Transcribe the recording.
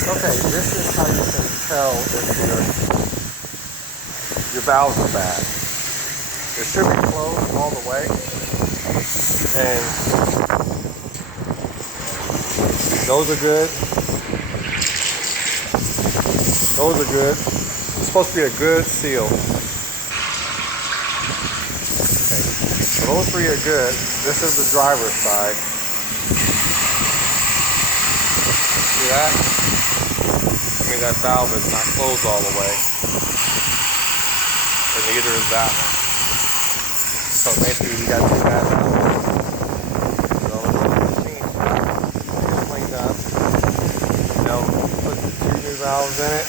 Okay, this is how you can tell if your valves are bad. It should be closed all the way, and those are good. Those are good. It's supposed to be a good seal. Okay, so those three are good. This is the driver's side. See that? I mean, that valve is not closed all the way, and neither is that one. So basically, we got two bad valves. So the machine get cleaned up. You know, put the two new valves in it.